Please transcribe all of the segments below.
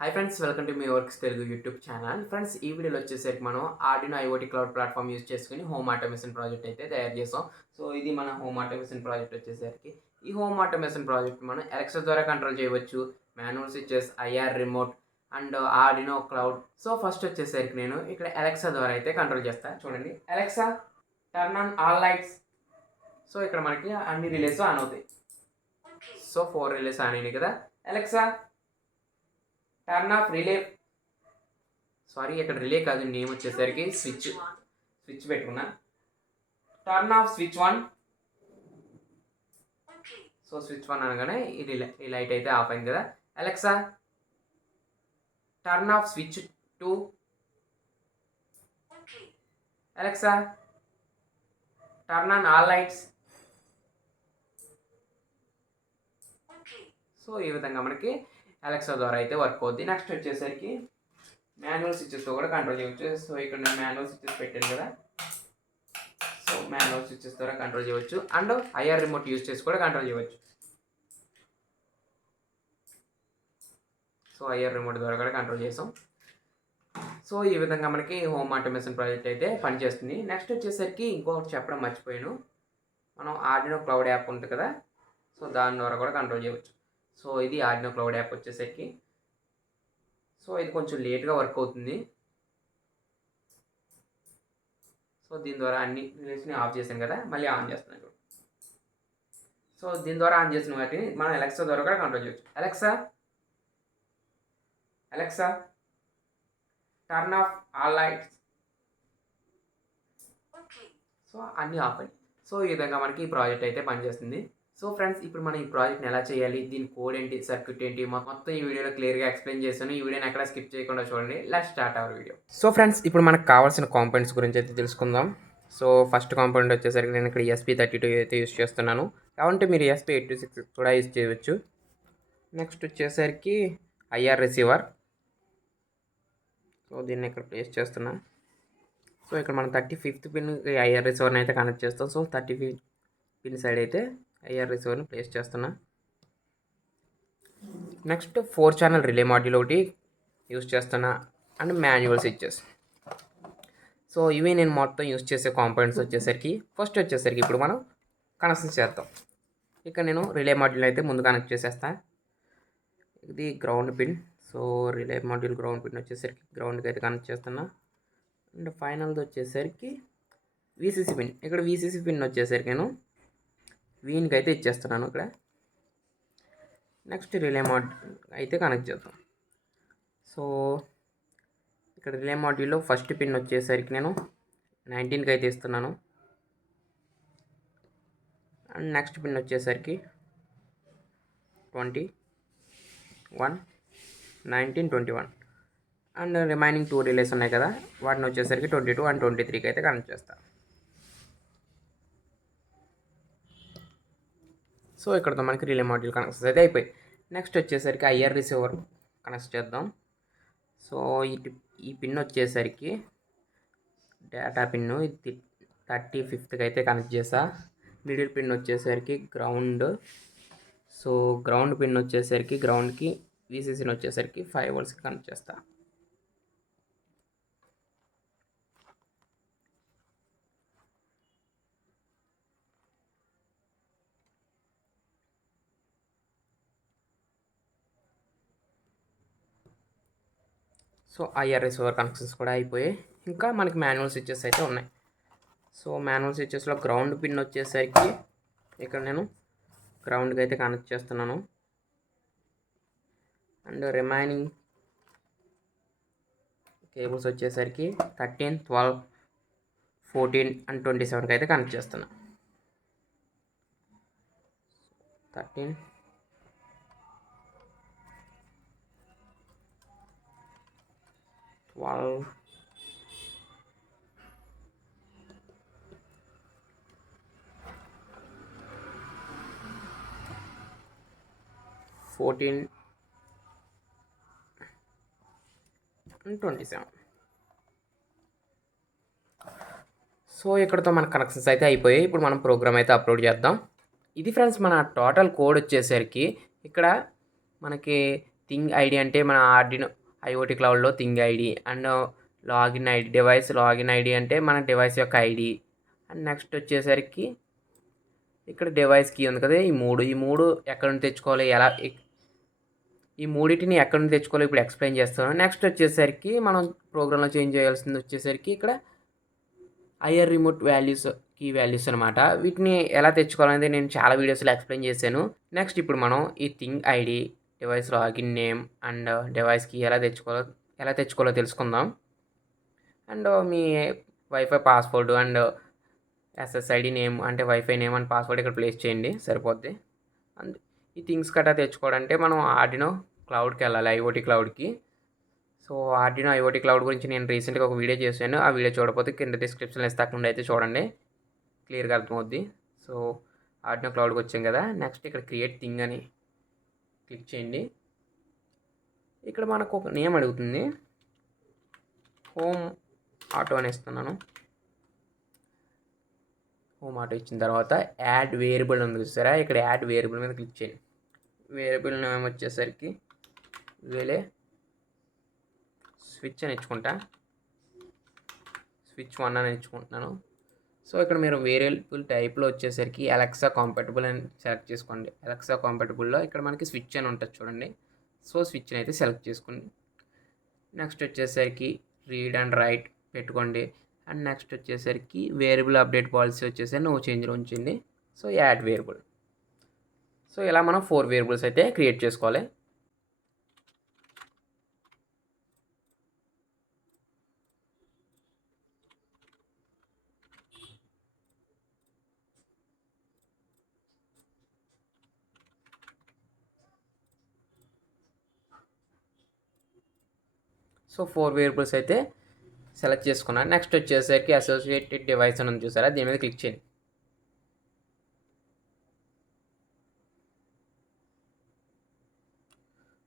Hi friends, welcome to me works Telugu YouTube channel. Friends, ఈ వీడియోలో వచ్చేసరికి మనం Arduino IoT cloud platform use చేసుకుని హోమ్ ఆటోమేషన్ ప్రాజెక్ట్ అయితే తయారు చేసాం. సో ఇది మన హోమ్ ఆటోమేషన్ ప్రాజెక్ట్ వచ్చేసరికి ఈ హోమ్ ఆటోమేషన్ ప్రాజెక్ట్ మనం ఎలక్సా ద్వారా కంట్రోల్ చేయవచ్చు. Manual switches, IR remote and Arduino cloud. So first వచ్చేసరికి నేను ఇక్కడ ఎలక్సా ద్వారా అయితే కంట్రోల్ చేస్తాను. చూడండి, Alexa turn on all lights. So ఇక్కడ మనకి అన్ని రిలేస్ ఆన్ అవుతాయి. సో 4 రిలేస్ ఆన్ అయినాయి కదా. Alexa turn off relay. Sorry, ఇక్కడ రిలే కాదు, నేమ్ వచ్చేసరికి స్విచ్ పెట్టుకున్నా. Turn off switch 1. So switch 1 అనగానే ఈ లైట్ అయితే ఆఫ్ అయింది కదా. Alexa turn off switch 2. Alexa turn on all lights. So ఈ విధంగా మనకి అలెక్సా ద్వారా అయితే వర్క్ అవుద్ది. నెక్స్ట్ వచ్చేసరికి మాన్యువల్ స్విచెస్తో కూడా కంట్రోల్ చేయవచ్చు. సో ఇక్కడ నేను మాన్యువల్ స్విచెస్ పెట్టాను కదా. సో మాన్యువల్ స్విచెస్ ద్వారా కంట్రోల్ చేయవచ్చు అండ్ ఐఆర్ రిమోట్ యూజ్ చేసి కూడా కంట్రోల్ చేయవచ్చు. సో ఐఆర్ రిమోట్ ద్వారా కూడా కంట్రోల్ చేసాం. సో ఈ విధంగా మనకి హోమ్ ఆటోమేషన్ ప్రాజెక్ట్ అయితే పనిచేస్తుంది. నెక్స్ట్ వచ్చేసరికి ఇంకొకటి చెప్పడం మర్చిపోయాను. మనం ఆర్డినో క్లౌడ్ యాప్ ఉంటుంది కదా. సో దాని ద్వారా కూడా కంట్రోల్ చేయవచ్చు. సో ఇది ఆర్డినో క్లౌడ్ యాప్ వచ్చేసరికి. సో ఇది కొంచెం లేట్గా వర్క్ అవుతుంది. సో దీని ద్వారా అన్ని రిలేస్ని ఆఫ్ చేశాను కదా, మళ్ళీ ఆన్ చేస్తున్నాను. సో దీని ద్వారా ఆన్ చేసిన వాటిని మనం అలెక్సా ద్వారా కూడా కంట్రోల్ చేయవచ్చు. Alexa turn of all lights. So అన్నీ ఆఫ్ అయ్యి. సో ఈ విధంగా మనకి ఈ ప్రాజెక్ట్ అయితే పనిచేస్తుంది. సో ఫ్రెండ్స్, ఇప్పుడు మనం ఈ ప్రాజెక్ట్ని ఎలా చేయాలి, దీని కోడ్ ఏంటి, సర్క్యూట్ ఏంటి, మొత్తం ఈ వీడియోలో క్లియర్గా ఎక్స్ప్లెయిన్ చేశాను. ఈ వీడియోని ఎక్కడ స్కిప్ చేయకుండా చూడండి. Let's start our video. So friends, ఇప్పుడు మనకు కావాల్సిన కాంపోనెంట్స్ గురించి అయితే తెలుసుకుందాం. సో ఫస్ట్ కాంపోనెంట్ వచ్చేసరికి నేను ఇక్కడ ESP32 అయితే యూజ్ చేస్తున్నాను. కావాలంటే మీరు ESP82 కూడా యూజ్ చేయవచ్చు. నెక్స్ట్ వచ్చేసరికి ఐఆర్ రిసీవర్. సో దీన్ని ఇక్కడ ప్లేస్ చేస్తున్నా. సో ఇక్కడ మనం 35th పిన్ ఐఆర్ రిసీవర్ని అయితే కనెక్ట్ చేస్తాం. సో 35th పిన్ సైడ్ అయితే ఐఆర్ రిసీవర్ని ప్లేస్ చేస్తున్నా. నెక్స్ట్ 4 ఛానల్ రిలే మాడ్యూల్ ఒకటి యూజ్ చేస్తున్నా అండ్ మాన్యువల్ స్విచెస్. సో ఇవి నేను మొత్తం యూజ్ చేసే కాంపోనెంట్స్ వచ్చేసరికి. ఫస్ట్ వచ్చేసరికి ఇప్పుడు మనం కనెక్షన్ చేద్దాం. ఇక్కడ నేను రిలే మాడ్యూల్ అయితే ముందు కనెక్ట్ చేసేస్తాను. ఇది ground pin. So relay module ground pin వచ్చేసరికి గ్రౌండ్కి అయితే కనెక్ట్ చేస్తున్నా. అండ్ ఫైనల్ది వచ్చేసరికి VCC పిన్. ఇక్కడ VCC పిన్ వచ్చేసరికి నేను వీన్కి అయితే ఇచ్చేస్తున్నాను ఇక్కడ. నెక్స్ట్ రిలే మాడ్యూల్ అయితే కనెక్ట్ చేద్దాం. సో ఇక్కడ రిలే మాడ్యూల్లో ఫస్ట్ పిన్ వచ్చేసరికి నేను 19కి అయితే ఇస్తున్నాను. అండ్ నెక్స్ట్ పిన్ వచ్చేసరికి 21, 19, 21 అండ్ రిమైనింగ్ 2 రిలేస్ ఉన్నాయి కదా, వాటిని వచ్చేసరికి 22 అండ్ 23కి అయితే కనెక్ట్ చేస్తాను. సో ఇక్కడతో మనకి రిలే మాడ్యూల్ కనెక్షన్స్ అయితే అయిపోయి. నెక్స్ట్ వచ్చేసరికి ఐఆర్ రిసీవర్ కనెక్ట్ చేద్దాం. సో ఈ పిన్ వచ్చేసరికి డేటా పిన్ను, ఇది 35th అయితే కనెక్ట్ చేసా. మిడిల్ పిన్ వచ్చేసరికి గ్రౌండ్. సో గ్రౌండ్ పిన్ వచ్చేసరికి గ్రౌండ్కి, VCCని వచ్చేసరికి 5 voltsకి కనెక్ట్ చేస్తా. సో ఐఆర్ రిసీవర్ కనెక్షన్స్ కూడా అయిపోయాయి. ఇంకా మనకి మాన్యువల్ స్విచెస్ అయితే ఉన్నాయి. సో మాన్యువల్ స్విచెస్లో గ్రౌండ్ పిన్ వచ్చేసరికి ఇక్కడ నేను గ్రౌండ్కి అయితే కనెక్ట్ చేస్తున్నాను. అండ్ రిమైనింగ్ కేబుల్స్ వచ్చేసరికి 13, 12, 14 అండ్ 27కి అయితే కనెక్ట్ చేస్తున్నాను. 13, 12, 14 and 27. సో ఇక్కడతో మన కనెక్షన్స్ అయితే అయిపోయాయి. ఇప్పుడు మనం ప్రోగ్రామ్ అయితే అప్లోడ్ చేద్దాం. ఇది ఫ్రెండ్స్ మన టోటల్ కోడ్ వచ్చేసరికి. ఇక్కడ మనకి థింగ్ ఐడి అంటే మన ఆర్డినో ఐఓటీ క్లౌడ్లో thing ID and login ID, device login ID అంటే మన డివైస్ యొక్క ఐడి. అండ్ నెక్స్ట్ వచ్చేసరికి ఇక్కడ డివైస్ కీ ఉంది కదా, ఈ మూడు ఎక్కడ నుంచి తెచ్చుకోవాలి, ఈ మూడింటిని ఎక్కడ నుంచి తెచ్చుకోవాలో ఇప్పుడు ఎక్స్ప్లెయిన్ చేస్తాను. నెక్స్ట్ వచ్చేసరికి మనం ప్రోగ్రాంలో చేంజ్ చేయాల్సింది వచ్చేసరికి ఇక్కడ IR remote values, key values అనమాట. వీటిని ఎలా తెచ్చుకోవాలనేది నేను చాలా వీడియోస్లో ఎక్స్ప్లెయిన్ చేశాను. నెక్స్ట్ ఇప్పుడు మనం ఈ thing ID, device login name and device key ఎలా తెచ్చుకోవాలో తెలుసుకుందాం. అండ్ మీ WiFi password and SSID name అంటే వైఫై నేమ్ అండ్ పాస్వర్డ్ ఇక్కడ ప్లేస్ చేయండి, సరిపోద్ది. అండ్ ఈ థింగ్స్ కట్టా తెచ్చుకోవాలంటే మనం ఆర్డినో క్లౌడ్కి వెళ్ళాలి, ఐఓటీ క్లౌడ్కి. సో ఆర్డినో ఐఓటీ క్లౌడ్ గురించి నేను రీసెంట్గా ఒక వీడియో చేశాను. ఆ వీడియో చూడకపోతే కింద డిస్క్రిప్షన్లో ఇస్తాకుండా అయితే చూడండి, క్లియర్గా అర్థమవుద్ది. సో ఆర్డినో క్లౌడ్కి వచ్చాం కదా, నెక్స్ట్ ఇక్కడ క్రియేట్ థింగ్ అని క్లిక్ చేయండి. ఇక్కడ మనకు ఒక నేమ్ అడుగుతుంది, హోమ్ ఆటో అని ఇస్తున్నాను. హోమ్ ఆటో ఇచ్చిన తర్వాత యాడ్ వేరియబుల్ ఉంది చూసారా, ఇక్కడ యాడ్ వేరియబుల్ మీద క్లిక్ చేయండి. వేరియబుల్ నేమ్ వచ్చేసరికి వేలే స్విచ్ అని ఇచ్చుకుంటా, స్విచ్ 1 అని ఇచ్చుకుంటున్నాను. సో ఇక్కడ మీరు వేరియబుల్ టైప్లో వచ్చేసరికి అలెక్సా కాంపాటబుల్ అని సెలెక్ట్ చేసుకోండి. అలెక్సా కాంపాటబుల్లో ఇక్కడ మనకి స్విచ్ అని ఉంటుంది చూడండి. సో స్విచ్ని అయితే సెలెక్ట్ చేసుకోండి. నెక్స్ట్ వచ్చేసరికి రీడ్ అండ్ రైట్ పెట్టుకోండి. అండ్ నెక్స్ట్ వచ్చేసరికి వేరియబుల్ అప్డేట్ పాలసీ వచ్చేసరికి నో చేంజ్లో ఉంచండి. So add variable. సో ఇలా మనం 4 వేరియబుల్స్ అయితే క్రియేట్ చేసుకోవాలి. సో 4 వేరియబుల్స్ అయితే సెలెక్ట్ చేసుకున్నాను. నెక్స్ట్ వచ్చేసరికి అసోసియేటెడ్ డివైస్ అని ఉంది చూసారా, దీని మీద క్లిక్ చేయండి.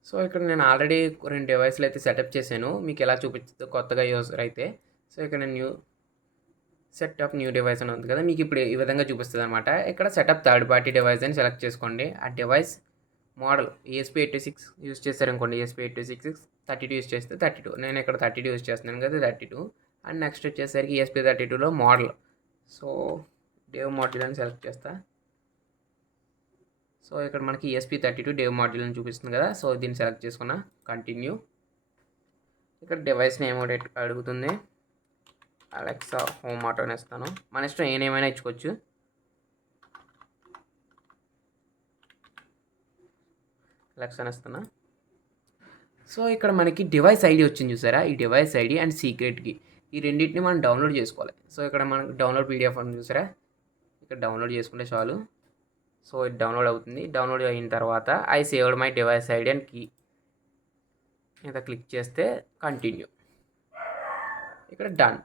సో ఇక్కడ నేను ఆల్రెడీ 2 డివైస్లు అయితే సెటప్ చేశాను, మీకు ఎలా చూపిస్తుంది కొత్తగా యూజర్ అయితే. సో ఇక్కడ నేను సెటప్ న్యూ డివైస్ అని ఉంది కదా, మీకు ఇప్పుడు ఈ విధంగా చూపిస్తుంది అనమాట. ఇక్కడ సెటప్ థర్డ్ పార్టీ డివైస్ అని సెలెక్ట్ చేసుకోండి. ఆ డివైస్ మోడల్ ESP82 యూస్ చేశారనుకోండి, ESP82 32 యూస్ చేస్తే 32, నేను ఇక్కడ 32 యూస్ చేస్తున్నాను కదా, 32. అండ్ నెక్స్ట్ వచ్చేసరికి ESP32లో మోడల్, సో డేవ్ మోడల్ అని సెలెక్ట్ చేస్తా. సో ఇక్కడ మనకి ESP32 డేవ్ మోడల్ అని చూపిస్తుంది కదా, సో దీన్ని సెలెక్ట్ చేసుకున్నా, కంటిన్యూ. ఇక్కడ డివైస్ నేమ్ అడుగుతుంది, అలెక్సా హోమ్ ఆటో అని ఇస్తాను. మన ఇష్టం ఏమైనా ఇచ్చుకోవచ్చు. అలెక్సా అని ఇస్తున్నా. సో ఇక్కడ మనకి డివైస్ ఐడి వచ్చింది చూసారా, ఈ డివైస్ ఐడి అండ్ సీక్రెట్కి ఈ రెండింటిని మనం డౌన్లోడ్ చేసుకోవాలి. సో ఇక్కడ మనకి డౌన్లోడ్ PDF అని చూసారా, ఇక్కడ డౌన్లోడ్ చేసుకుంటే చాలు. సో ఇది డౌన్లోడ్ అవుతుంది. డౌన్లోడ్ అయిన తర్వాత I saved my device ID and key మీద క్లిక్ చేస్తే కంటిన్యూ, ఇక్కడ డన్.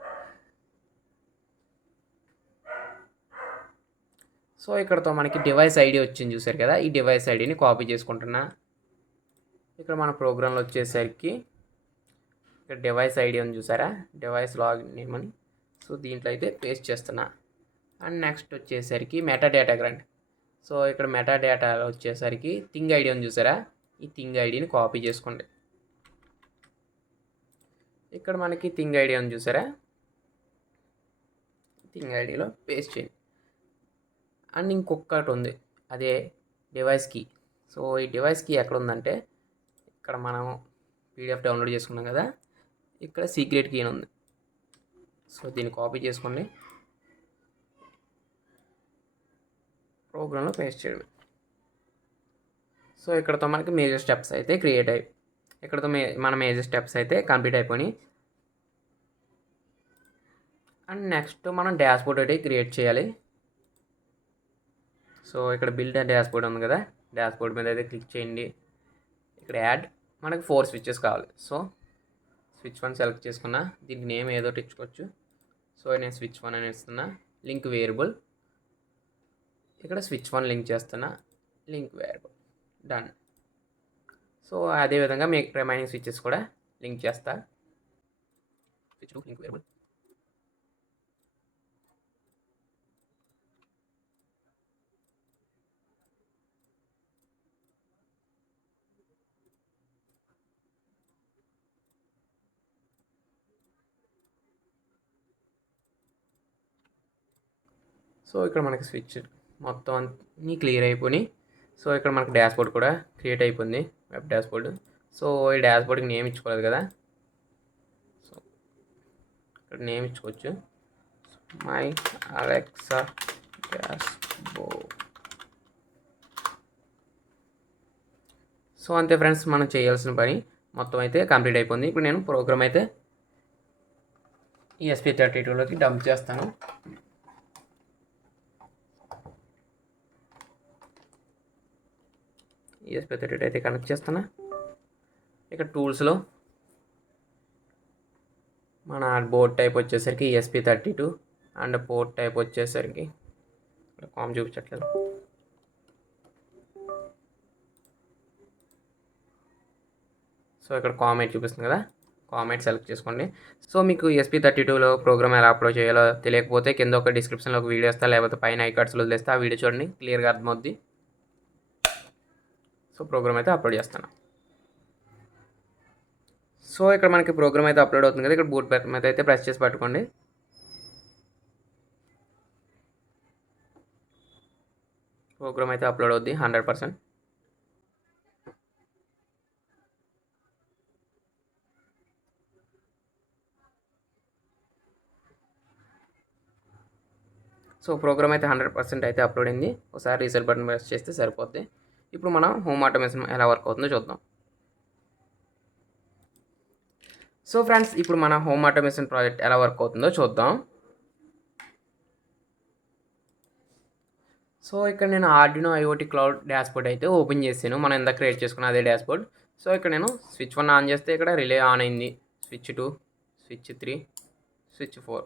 సో ఇక్కడతో మనకి డివైస్ ఐడి వచ్చింది చూసారు కదా, ఈ డివైస్ ఐడిని కాపీ చేసుకుంటున్నా. ఇక్కడ మన ప్రోగ్రాంలో వచ్చేసరికి ఇక్కడ డివైస్ ఐడి అని చూసారా, డివైస్ లాగిన్ నేమ్ అని, సో దీంట్లో అయితే పేస్ట్ చేస్తున్నా. అండ్ నెక్స్ట్ వచ్చేసరికి మెటా డేటా గ్రాండ్. సో ఇక్కడ మెటా డేటా వచ్చేసరికి థింగ్ ఐడి అని చూసారా, ఈ థింగ్ ఐడిని కాపీ చేసుకోండి. ఇక్కడ మనకి థింగ్ ఐడి అని చూసారా, థింగ్ ఐడిలో పేస్ట్ చేయండి. అండ్ ఇంకొకటి ఉంది, అదే డివైస్ కీ. సో ఈ డివైస్ కీ ఎక్కడ ఉందంటే ఇక్కడ మనం PDF డౌన్లోడ్ చేసుకున్నాం కదా, ఇక్కడ సీక్రెట్ కీ అని ఉంది. సో దీన్ని కాపీ చేసుకోండి, ప్రోగ్రాంలో పేస్ట్ చేయండి. సో ఇక్కడతో మనకి మేజర్ స్టెప్స్ అయితే క్రియేట్ అయ్యి, ఇక్కడతో మన మేజర్ స్టెప్స్ అయితే కంప్లీట్ అయిపోయినాయి. అండ్ నెక్స్ట్ మనం డాష్బోర్డ్ అయితే క్రియేట్ చేయాలి. సో ఇక్కడ బిల్డ్ డాష్బోర్డ్ ఉంది కదా, డాష్బోర్డ్ మీద అయితే క్లిక్ చేయండి. ఇక్కడ యాడ్, మనకి 4 స్విచ్చెస్ కావాలి. సో స్విచ్ 1 సెలెక్ట్ చేసుకున్నా, దీనికి నేమ్ ఏదో ఇచ్చుకోవచ్చు. సో నేను స్విచ్ 1 అని ఇస్తున్నా. లింక్ వేరియబుల్, ఇక్కడ స్విచ్ 1 లింక్ చేస్తున్నా, లింక్ వేరియబుల్, డన్. సో అదేవిధంగా మీకు రిమైనింగ్ స్విచ్చెస్ కూడా లింక్ చేస్తా. స్విచ్ 2 లింక్ వేరియబుల్, సో ఇక్కడ మనకి స్విచ్ మొత్తం అన్నీ క్లియర్ అయిపోయి. సో ఇక్కడ మనకి డాష్బోర్డ్ కూడా క్రియేట్ అయిపోయింది, వెబ్ డాష్బోర్డ్. సో ఈ డాష్బోర్డ్కి నేమ్ ఇచ్చుకోలేదు కదా, సో ఇక్కడ నేమ్ ఇచ్చుకోవచ్చు, మై అలెక్సా డాష్బోర్డ్. సో అంతే ఫ్రెండ్స్, మనం చేయాల్సిన పని మొత్తం అయితే కంప్లీట్ అయిపోయింది. ఇప్పుడు నేను ప్రోగ్రామ్ అయితే ESP32లోకి డంప్ చేస్తాను. ESP32 అయితే కనెక్ట్ చేస్తున్నా. ఇక్కడ టూల్స్లో మన బోర్డ్ టైప్ వచ్చేసరికి ESP32 అండ్ పోర్ట్ టైప్ వచ్చేసరికి కామ్ చూపించట్లేదు. సో ఇక్కడ కామెంట్ చూపిస్తుంది కదా, కామెంట్ సెలెక్ట్ చేసుకోండి. సో మీకు ESP32లో ప్రోగ్రామ్ ఎలా అప్లోడ్ చేయాలో తెలియకపోతే కింద ఒక డిస్క్రిప్షన్లో ఒక వీడియో వస్తా, లేకపోతే పైన ఐకార్డ్స్లో వదిలేస్తే ఆ వీడియో చూడండి, క్లియర్గా అర్థమవుద్ది. సో ప్రోగ్రామ్ అయితే అప్లోడ్ చేస్తాను. సో ఇక్కడ మనకి ప్రోగ్రామ్ అయితే అప్లోడ్ అవుతుంది కదా, ఇక్కడ బూట్ బటన్ మీద అయితే ప్రెస్ చేసి పట్టుకోండి. ప్రోగ్రామ్ అయితే అప్లోడ్ అవుద్ది 100%. సో ప్రోగ్రామ్ అయితే 100% అయితే అప్లోడ్ అయింది. ఒకసారి రీసెట్ బటన్ ప్రెస్ చేస్తే సరిపోద్ది. ఇప్పుడు మనం హోమ్ ఆటోమేషన్ ఎలా వర్క్ అవుతుందో చూద్దాం. సో ఫ్రెండ్స్, ఇప్పుడు మన హోమ్ ఆటోమేషన్ ప్రాజెక్ట్ ఎలా వర్క్ అవుతుందో చూద్దాం. సో ఇక్కడ నేను ఆర్డినో IoT క్లౌడ్ డాష్బోర్డ్ అయితే ఓపెన్ చేశాను, మనం ఇందాక క్రియేట్ చేసుకున్న అదే డాష్బోర్డ్. సో ఇక్కడ నేను స్విచ్ 1 ఆన్ చేస్తే ఇక్కడ రిలే ఆన్ అయింది, switch 2, switch 3, switch 4.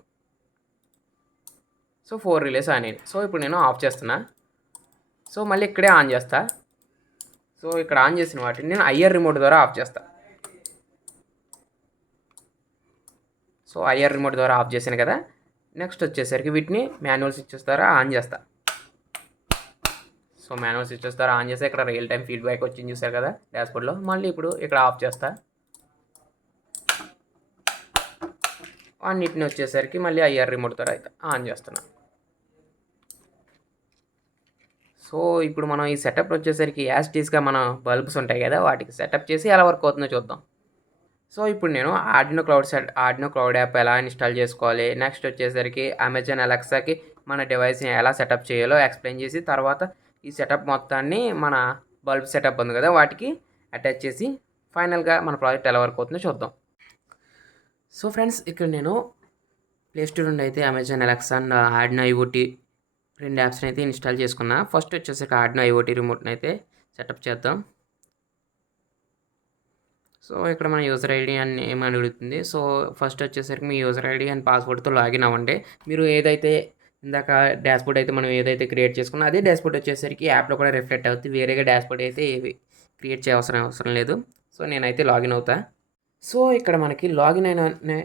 So 4 relays on అయ్యాయి. సో ఇప్పుడు నేను ఆఫ్ చేస్తున్నా. సో మళ్ళీ ఇక్కడే ఆన్ చేస్తా. సో ఇక్కడ ఆన్ చేసిన వాటిని నేను ఐఆర్ రిమోట్ ద్వారా ఆఫ్ చేస్తా. సో ఐఆర్ రిమోట్ ద్వారా ఆఫ్ చేశాను కదా, నెక్స్ట్ వచ్చేసరికి వీటిని మాన్యువల్ స్విచెస్ ద్వారా ఆన్ చేస్తా. సో మాన్యువల్ స్విచెస్ ద్వారా ఆన్ చేస్తే ఇక్కడ రియల్ టైం ఫీడ్బ్యాక్ వచ్చింది చూసారు కదా డాష్బోర్డ్లో. మళ్ళీ ఇప్పుడు ఇక్కడ ఆఫ్ చేస్తా. అన్నిటిని వచ్చేసరికి మళ్ళీ ఐఆర్ రిమోట్ ద్వారా అయితే ఆన్ చేస్తున్నా. సో ఇప్పుడు మనం ఈ సెటప్ వచ్చేసరికి యాస్టీస్గా మన బల్బ్స్ ఉంటాయి కదా, వాటికి సెటప్ చేసి ఎలా వర్క్ అవుతుందో చూద్దాం. సో ఇప్పుడు నేను ఆర్డినో క్లౌడ్ యాప్ ఎలా ఇన్స్టాల్ చేసుకోవాలి, నెక్స్ట్ వచ్చేసరికి అమెజాన్ అలెక్సాకి మన డివైస్ని ఎలా సెటప్ చేయాలో ఎక్స్ప్లెయిన్ చేసి, తర్వాత ఈ సెటప్ మొత్తాన్ని మన బల్బ్ సెటప్ ఉంది కదా వాటికి అటాచ్ చేసి ఫైనల్గా మన ప్రాజెక్ట్ ఎలా వర్క్ అవుతుందో చూద్దాం. సో ఫ్రెండ్స్, ఇక్కడ నేను ప్లే స్టోర్ నుండి అయితే Amazon Alexa and Arduino IoT 2 యాప్స్ని అయితే ఇన్స్టాల్ చేసుకున్నా. ఫస్ట్ వచ్చేసరికి ఆర్డినో IoT రిమోట్ని అయితే సెటప్ చేద్దాం. సో ఇక్కడ మన యూజర్ ఐడి అని ఏమని అడుగుతుంది. సో ఫస్ట్ వచ్చేసరికి మీ యూజర్ ఐడి అండ్ పాస్వర్డ్తో లాగిన్ అవ్వండి. మీరు ఏదైతే ఇందాక డాష్బోర్డ్ అయితే మనం ఏదైతే క్రియేట్ చేసుకున్నా అదే డాష్బోర్డ్ వచ్చేసరికి యాప్లో కూడా రిఫ్లెక్ట్ అవుతుంది, వేరేగా డాష్బోర్డ్ అయితే ఏవి క్రియేట్ చేయాల్సిన అవసరం లేదు. సో నేనైతే లాగిన్ అవుతా. సో ఇక్కడ మనకి లాగిన్ అయిన వెంటనే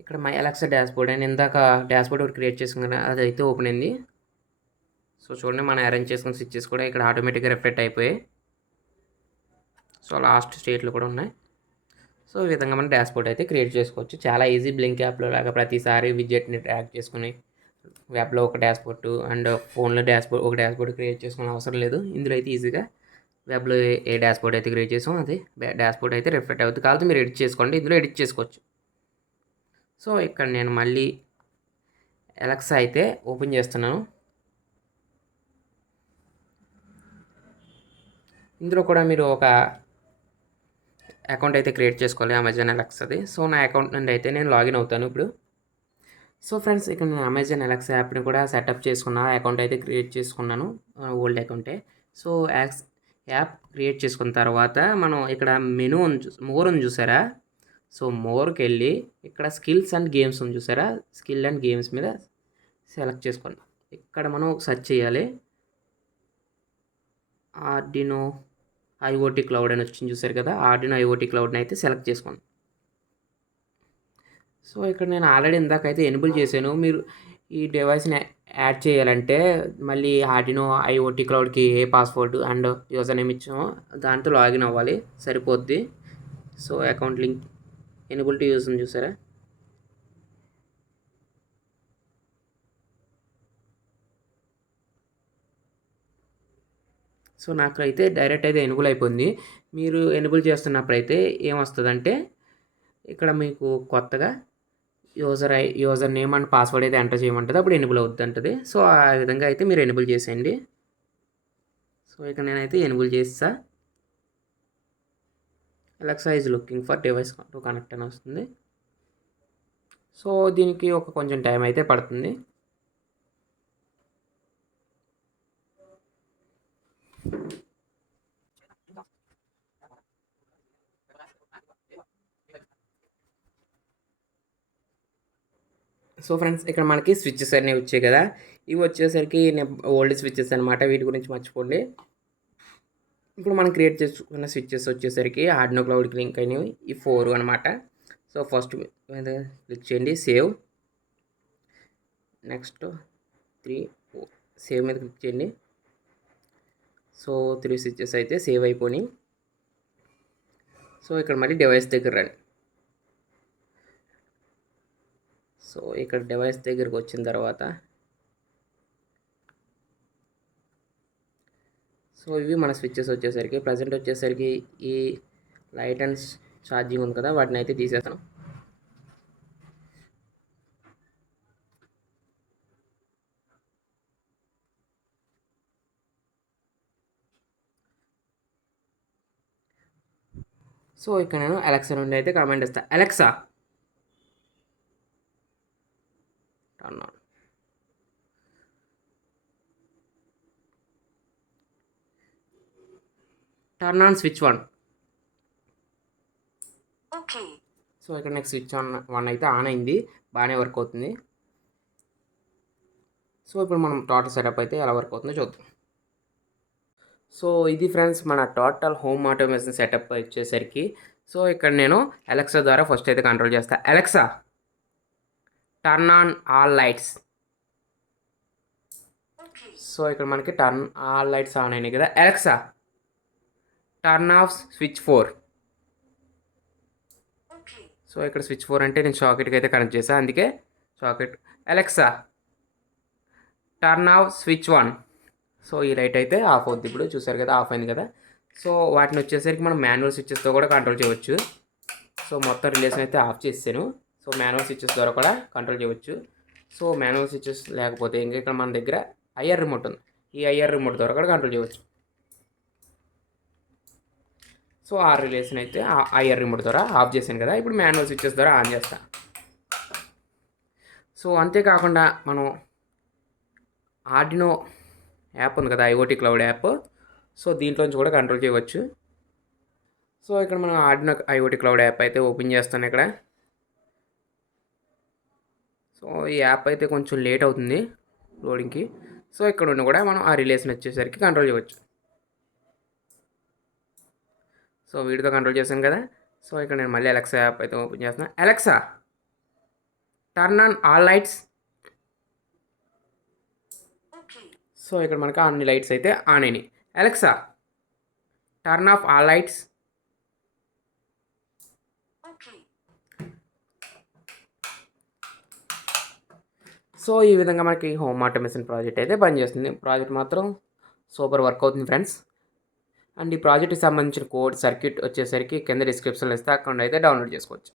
ఇక్కడ మై అలెక్సా డాష్బోర్డ్ అని ఇందాక డాష్బోర్డ్ ఒకటి క్రియేట్ చేసుకున్నా అది అయితే ఓపెన్ అయింది. సో చూడండి, మనం అరేంజ్ చేసుకున్న స్విచ్చెస్ కూడా ఇక్కడ ఆటోమేటిక్గా రిఫ్లెక్ట్ అయిపోయాయి. సో లాస్ట్ స్టేట్లో కూడా ఉన్నాయి. సో ఈ విధంగా మనం డాష్బోర్డ్ అయితే క్రియేట్ చేసుకోవచ్చు. చాలా ఈజీ, బ్లింక్ యాప్లో లాగా ప్రతిసారి విడ్జెట్ని ట్రాక్ చేసుకుని వెబ్లో ఒక డాష్బోర్డ్ అండ్ ఫోన్లో ఒక డాష్బోర్డ్ క్రియేట్ చేసుకునే అవసరం లేదు. ఇందులో అయితే ఈజీగా వెబ్లో ఏ డాష్బోర్డ్ అయితే క్రియేట్ చేసామో అది డాష్బోర్డ్ అయితే రిఫ్లెక్ట్ అవుతుంది. కాబట్టి మీరు ఎడిట్ చేసుకోండి, ఇందులో ఎడిట్ చేసుకోవచ్చు. సో ఇక్కడ నేను మళ్ళీ అలెక్సా అయితే ఓపెన్ చేస్తున్నాను. ఇందులో కూడా మీరు ఒక అకౌంట్ అయితే క్రియేట్ చేసుకోవాలి అమెజాన్ అలెక్సాది. సో నా అకౌంట్ నుండి అయితే నేను లాగిన్ అవుతాను ఇప్పుడు. సో ఫ్రెండ్స్, ఇక్కడ నేను అమెజాన్ అలెక్సా యాప్ని కూడా సెటప్ చేసుకున్న అకౌంట్ అయితే క్రియేట్ చేసుకున్నాను, ఓల్డ్ అకౌంటే. సో యాప్ క్రియేట్ చేసుకున్న తర్వాత మనం ఇక్కడ మెనూ మోర్ ఉంది చూసారా. సో మోర్కి వెళ్ళి ఇక్కడ స్కిల్స్ అండ్ గేమ్స్ ఉంది చూసారా, స్కిల్ అండ్ గేమ్స్ మీద సెలెక్ట్ చేసుకోండి. ఇక్కడ మనం సెర్చ్ చేయాలి, ఆర్డినో IoT క్లౌడ్ అని వచ్చింది చూసారు కదా, ఆర్డినో IoT క్లౌడ్ని అయితే సెలెక్ట్ చేసుకోండి. సో ఇక్కడ నేను ఆల్రెడీ ఇందాకైతే ఎనేబుల్ చేశాను. మీరు ఈ డివైస్ని యాడ్ చేయాలంటే మళ్ళీ ఆర్డినో IoT క్లౌడ్కి ఏ పాస్వర్డ్ అండ్ యూజర్ నేమ్ ఇచ్చామో దాంతో లాగిన్ అవ్వాలి, సరిపోద్ది. So account link enable to use ఉంది చూసారా. సో నాకైతే డైరెక్ట్ అయితే ఎనేబుల్ అయిపోయింది. మీరు ఎనేబుల్ చేస్తున్నప్పుడైతే ఏమొస్తదంటే ఇక్కడ మీకు కొత్తగా యూజర్ నేమ్ అండ్ పాస్వర్డ్ అయితే ఎంటర్ చేయమంటది. అప్పుడు ఎనేబుల్ అవుద్దంటది. సో ఆ విధంగా అయితే మీరు ఎనేబుల్ చేసేయండి. సో ఇక్కడ నేనైతే ఎనేబుల్ చేసేసా. Alexa is looking for device to connect అని వస్తుంది. సో దీనికి కొంచెం టైం అయితే పడుతుంది. సో ఫ్రెండ్స్ ఇక్కడ మనకి స్విచ్చెస్ అనేవి వచ్చాయి కదా, ఇవి వచ్చేసరికి ఓల్డ్ స్విచ్చెస్ అనమాట. వీటి గురించి మర్చిపోండి. ఇప్పుడు మనం క్రియేట్ చేసుకున్న స్విచ్చెస్ వచ్చేసరికి ఆర్డినో క్లౌడ్కి లింక్ అయినవి ఈ 4 అనమాట. సో ఫస్ట్ మీద క్లిక్ చేయండి, సేవ్. నెక్స్ట్ 3 4 సేవ్ మీద క్లిక్ చేయండి. సో 3 స్విచ్చెస్ అయితే సేవ్ అయిపోయినాయి. సో ఇక్కడ మళ్ళీ డివైస్ దగ్గర రండి. సో ఇక్కడ డివైస్ దగ్గరికి వచ్చిన తర్వాత సో ఇవి మన స్విచ్చెస్ వచ్చేసరికి ప్రజెంట్ వచ్చేసరికి ఈ లైట్ అండ్ ఛార్జింగ్ ఉంది కదా, వాటిని అయితే తీసేస్తాను. సో ఇక్కడ నేను అలెక్సా నుండి అయితే కామెంట్ ఇస్తాను. Alexa turn on. Turn on switch 1. Okay. So ఇక్కడ నెక్స్ట్ స్విచ్ ఆన్ 1 అయితే ఆన్ అయింది, బాగానే వర్క్ అవుతుంది. సో ఇప్పుడు మనం టోటల్ సెటప్ అయితే ఎలా వర్క్ అవుతుందో చూద్దాం. సో ఇది ఫ్రెండ్స్ మన టోటల్ హోమ్ ఆటోమేషన్ సెటప్ వచ్చేసరికి. సో ఇక్కడ నేను అలెక్సా ద్వారా ఫస్ట్ అయితే కంట్రోల్ చేస్తాను. Alexa turn on all lights. So ఇక్కడ మనకి టర్న్ ఆల్ లైట్స్ ఆన్ అయినాయి కదా. Alexa turn off switch 4. So ఇక్కడ స్విచ్ 4 అంటే నేను సాకెట్కి అయితే కనెక్ట్ చేశాను, అందుకే socket. Alexa turn off switch 1. So ఈ లైట్ అయితే ఆఫ్ అవుద్ది. ఇప్పుడు చూసారు కదా, ఆఫ్ అయింది కదా. సో వాటిని వచ్చేసరికి మనం మాన్యువల్ స్విచ్చెస్తో కూడా కంట్రోల్ చేయవచ్చు. సో మొత్తం రిలేషన్ అయితే ఆఫ్ చేసాను. సో మాన్యువల్ స్విచ్చెస్ ద్వారా కూడా కంట్రోల్ చేయవచ్చు. సో మాన్యువల్ స్విచ్చెస్ లేకపోతే ఇంకా ఇక్కడ మన దగ్గర ఐఆర్ రిమోట్ ఉంది. ఈ ఐఆర్ రిమోట్ ద్వారా కూడా కంట్రోల్ చేయవచ్చు. సో ఆ రిలేషన్ అయితే ఐఆర్ రిమోట్ ద్వారా ఆఫ్ చేశాను కదా. ఇప్పుడు మాన్యువల్ స్విచ్చెస్ ద్వారా ఆన్ చేస్తాను. సో అంతేకాకుండా మనం ఆర్డినో యాప్ ఉంది కదా, ఐఓటీ క్లౌడ్ యాప్. సో దీంట్లోంచి కూడా కంట్రోల్ చేయవచ్చు. సో ఇక్కడ మనం ఆర్డినో ఐఓటీ క్లౌడ్ యాప్ అయితే ఓపెన్ చేస్తాను ఇక్కడ. సో ఈ యాప్ అయితే కొంచెం లేట్ అవుతుంది లోడింగ్కి. సో ఇక్కడ ఉండి కూడా మనం ఆ రిలేషన్ వచ్చేసరికి కంట్రోల్ చేయవచ్చు. సో వీటితో కంట్రోల్ చేశాను కదా. సో ఇక్కడ నేను మళ్ళీ అలెక్సా యాప్ అయితే ఓపెన్ చేస్తున్నాను. Alexa turn on all lights. So ఇక్కడ మనకు అన్ని లైట్స్ అయితే ఆన్ అయినాయి. Alexa turn of all lights. So ఈ విధంగా మనకి హోమ్ ఆటోమేషన్ ప్రాజెక్ట్ అయితే పనిచేస్తుంది. ప్రాజెక్ట్ మాత్రం సూపర్ వర్క్ అవుతుంది ఫ్రెండ్స్. అండ్ ఈ ప్రాజెక్ట్కి సంబంధించిన కోడ్ సర్క్యూట్ వచ్చేసరికి కింద డిస్క్రిప్షన్లో ఇస్తే అక్కడ అయితే డౌన్లోడ్ చేసుకోవచ్చు.